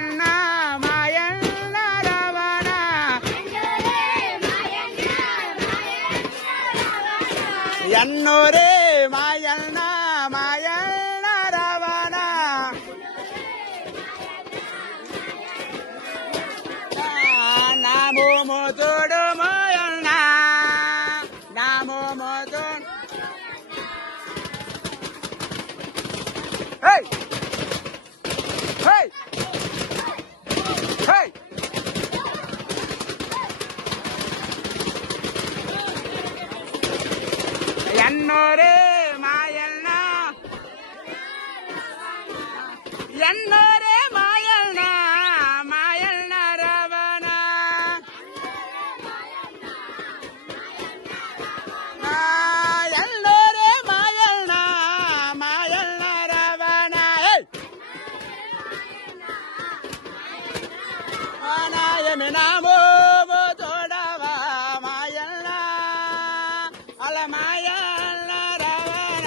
మాయన్న మాయన్న రవణ ఎన్నోరే మాయన్న మాయన్న రవణ నామో మోతుడు మాయన్న నామో మోతుడు Hey! Hey! Hey! ఎన్నోరే మాయన్న ఎన్నోరే మాయన్న మాయన్న రవణ ఎన్నోరే మాయన్న మాయన్న రవణ నాయన నామో తోడవా మాయన్న అల మాయన్న రవణ